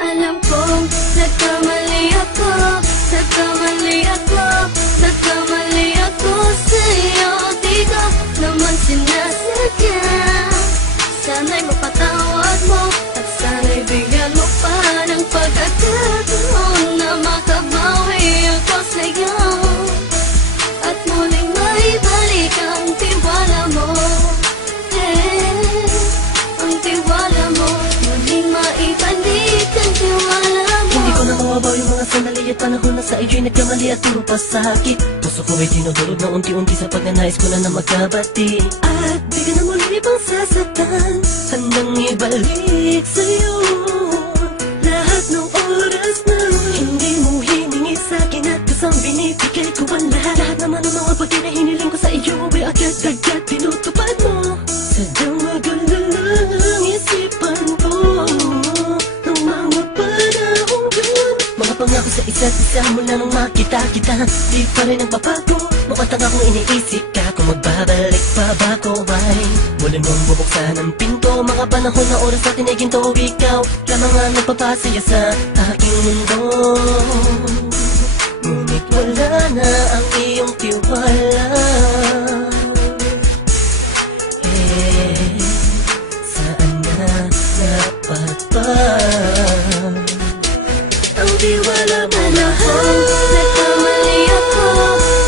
Alam kong nagkamali ako, nagkamali ako, nagkamali ako sa'yo. Di ko naman sinasadya. Sana'y mapatawad mo at sana'y bigyan mo pa ng pagkakataon na makabawi ako sa'yo at muling maibalik ang tiwala mo. Ang tiwala mo, muling maibalik ang tiwala mo. Hindi ko na mawabaw yung mga sandali at panahon na sa iyo'y nagkamali at puro pasakit. Puso ko ay dinudurog na unti-unti sa pagnanais ko na magkabati. At di ka na muli pang sasaktan, handang ibalik sa'yo lahat ng oras na hindi mo hiningi sa'kin at kusang binibigay ko ang lahat. Lahat naman ng mga bagay na hiniling ko sa iyo ay agad-agad tinutupad mo. Sadyang magulo lang isipan ko ng mga panahon yun. Mga pangako sa isa't isa mula nung makita kita, di pa rin nagbabago. Mukhang akong iniisip ka kung magbabalik pa ba ko ay muli mong bubuksan ang pinto. Mga panahon na oras natin ay ginto, ikaw lamang ang nagpapasaya sa aking mundo. Ngunit wala na ang iyong tiwala. Saan na dapat ba ang tiwala mo mahal? Nagkamali ako,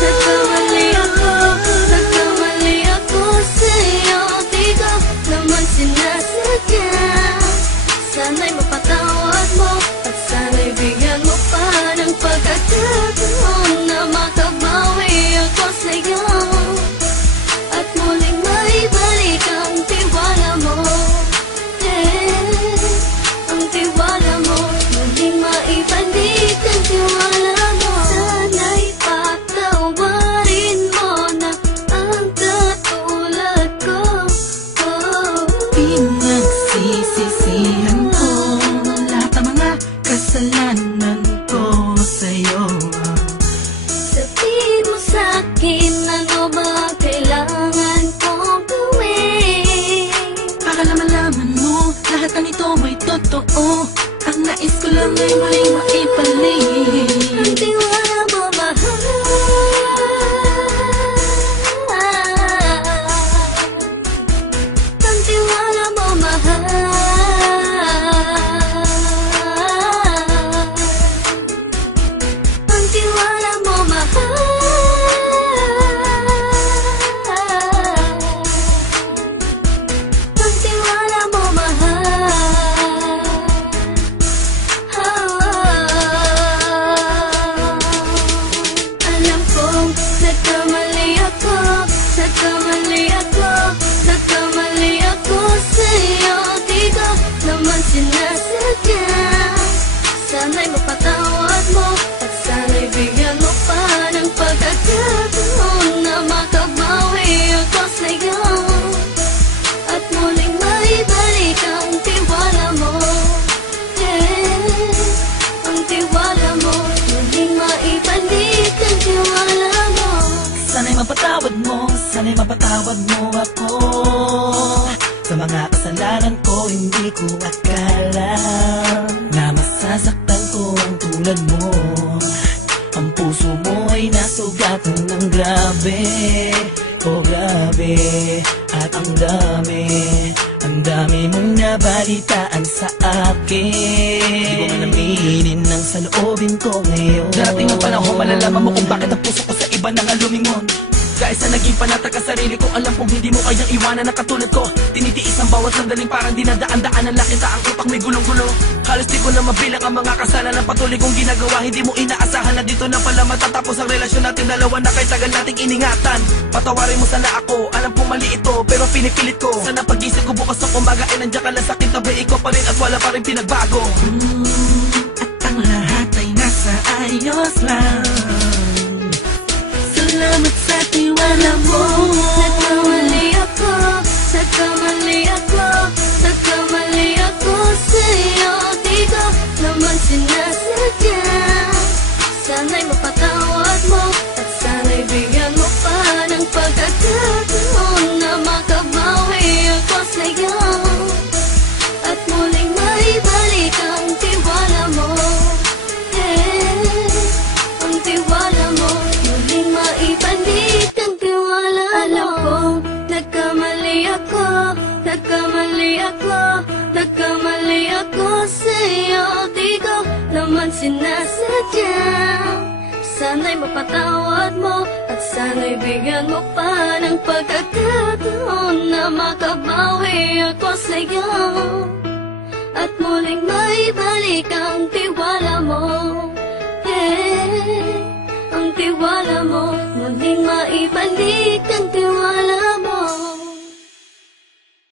nagkamali ako, nagkamali ako sa'yo. Di ko naman sinasadya. Sana'y mapatawad mo at sana'y bigyan mo pa ng pagkakataon na makabawi ako sa'yo at muling maibalik ang tiwala mo. Ang tiwala mo, muling maibalik ang tiwala mo. Sana'y patawarin mo na ang katulad ko. Pinagsisisihan ko lahat ng mga kasalanan ko sa'yo. Sabihin mo sa'kin ano ba kailangan kong gawin Para malaman mo lahat na nito ay totoo. Ang nais ko lang ay muling maibalik ang tiwala mo, mahal. Ang tiwala mo, mahal. Ang tiwala mo, mahal. Ang tiwala mo, mahal. Alam kong nagkamali ako, nagkamali ako, nagkamali ako sa'yo. Di ko naman sinasadya. Sana'y mapatawad mo at sana'y bigyan mo pa ng pagkakataon na makabawi ako sa'yo at muling maibalik ang tiwala mo. Ang tiwala mo, muling maibalik ang tiwala mo. Sana'y mapatawad mo, sana'y mapatawad mo ako sa mga kasalanan ko. Hindi ko akala na masasaktan ko ang tulad mo. Ang puso mo ay nasugatan ng grabe, oh grabe. At ang dami mong nabalitaan sa akin. Di ko man aminin ang saloobin ko ngayon. Darating ang panahon, malalaman mo kung bakit ang puso ko sa iba nang alumingon. Dahil sa naging panatag sa sarili ko, alam kong hindi mo kayang iwanan na katulad ko. Tinitiis ang bawat sandaling parang dinadaan-daan ang lakita ang utak may gulong-gulo. Halos di ko na mabilang ang mga kasalanan na patuloy kong ginagawa. Hindi mo inaasahan na dito na pala matatapos ang relasyon natin dalawa na kahit tagal nating iningatan. Patawarin mo sana ako, alam kong mali ito pero pinipilit ko. Sana pag-isip ko bukas ng umaga ay nandiyan ka lang sa kitabi ko pa rin at wala pa rin pinagbago. At ang lahat ay nasa ayos lang. Salamat sa tiwala mo. Nagkamali ako, nagkamali ako, nagkamali ako sa'yo. Di ko naman sinasadya. Sana'y mapatawad mo at sana'y bigyan mo pa ng pagkakataon na makabawi ako sa'yo at muling maibalik ang tiwala sa'yo, di ko naman sinasadya. Sana'y mapatawad mo at sana'y bigyan mo pa ng pagkakataon na makabawi ako sa'yo at muling maibalik ang tiwala mo. Ang tiwala mo, muling maibalik ang tiwala